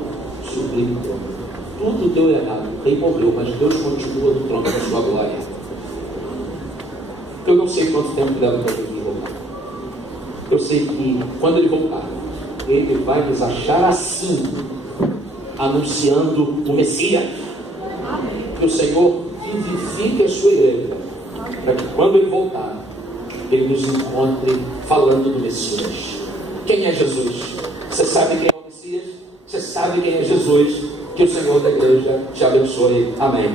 sublime trono. Tudo deu errado. rei morreu, mas Deus continua no trono da sua glória. Eu não sei quanto tempo leva para Jesus voltar. Eu sei que quando ele voltar, ele vai nos achar assim, anunciando o Messias. Que o Senhor vivifique a sua igreja, para que quando ele voltar, ele nos encontre falando do Messias. Quem é Jesus? Você sabe quem é o Messias? Você sabe quem é Jesus? Que o Senhor da igreja te abençoe. Amém.